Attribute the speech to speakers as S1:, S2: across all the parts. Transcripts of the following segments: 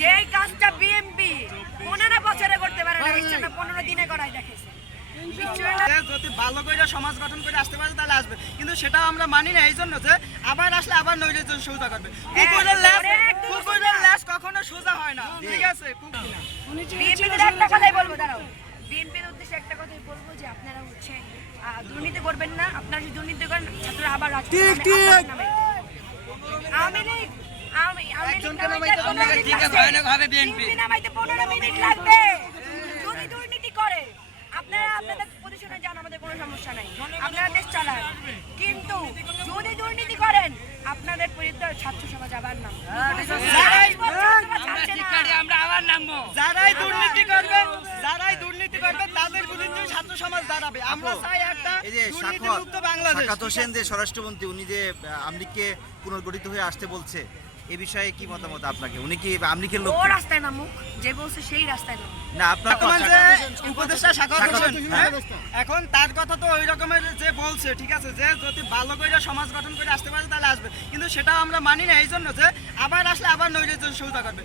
S1: যেই কাজটা বিএনপি পনেরো বছরে করতে পারে না পনেরো দিনে করাই দেখেছে। নিশ্চয়ই না।
S2: যে যদি ভালো করে সমাজ গঠন করে আসতে পারে তাহলে আসবে। কিন্তু সেটা আমরা মানি না এই জন্য যে আবার আসলে আবার নৈরাজ্য সোজা করবে। কুকুরের ল্যাস কুকুরের ল্যাস কখনো সোজা হয় না। ঠিক আছে
S1: বিএনপির একটা কথাই বলব দাঁড়াও। বিএনপির উদ্দেশ্যে একটা কথাই বলব যে আপনারা হচ্ছে দুর্নীতি করবেন না আপনারা যদি দুর্নীতি করেন ছাত্ররা আবার নামাইতে
S3: ঠিক ভয়ানক হবে বিএনপি
S1: নামাইতে মিনিট লাগবে। যদি দুর্নীতি করে আপনারা আপনাদের পজিশনে যান আমাদের কোনো সমস্যা নাই। আপনারা দেশ চালান। কিন্তু যদি দুর্নীতি করেন আপনাদের পরিত্যাগ ছাত্র সমাজ আবার নাম
S3: আমরা আমরা আবার নামবো।
S2: যারাই দুর্নীতি করবে যারাই দুর্নীতি করবে তাদের বিরুদ্ধে দাঁড়াবে আমরা চাই একটা
S4: এই যে
S2: দুর্নীতিমুক্ত বাংলাদেশ।
S4: সাকাত হোসেন যে স্বরাষ্ট্রমন্ত্রী উনি যে আমলিগকে পুনর্গঠিত হয়ে আসতে বলছে এ বিষয়ে কি মতামত আপনাকে? উনি কি আমলিগের লোক
S1: ও রাস্তায় নামুক যে বলছে সেই রাস্তায় নামুক।
S4: না আপনার
S2: উপদেষ্টা সাকাত হোসেন
S4: হোসেন,
S2: হ্যাঁ? এখন তার কথা তো ওই রকমের যে বলছে ঠিক আছে যে যদি ভালো করে সমাজ গঠন করে আসতে পারে তাহলে আসবে। কিন্তু সেটা আমরা মানি না এই জন্য যে আবার আসলে আবার নৈরাজ্য সোজা করবে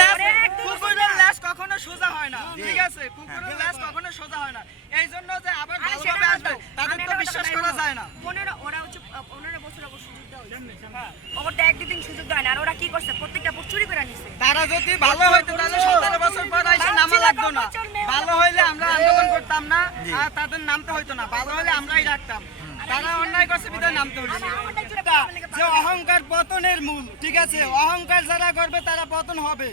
S2: ল্যাস
S1: একদম
S2: কুকুরের ল্যাস কখনো সোজা হয় না ঠিক আছে? কুকুরের ল্যাস কখনো সোজা হয় না। এই জন্য যে আবার ভালোভাবে আসবে তাদের তো বিশ্বাস করা যায় না।
S1: পনেরো ওরা হচ্ছে পনেরো বছর অবশ্য সুযোগ দেওয়া হয়েছে। ওদেরটা এক সুযোগ দেয় না। আর ওরা কি করছে? প্রত্যেকটা বছর চুরি করে নিছে
S2: তারা যদি ভালো হইতো তাহলে সতেরো বছর পর এসে নামা লাগতো না। ভালো হইলে আমরা আন্দোলন করতাম না আর তাদের নামতে হইতো না। ভালো হলে আমরাই রাখতাম তারা অন্যায় করছে বিধায় নামতে যে অহংকার পতনের মূল ঠিক আছে? অহংকার যারা করবে তারা পতন হবে।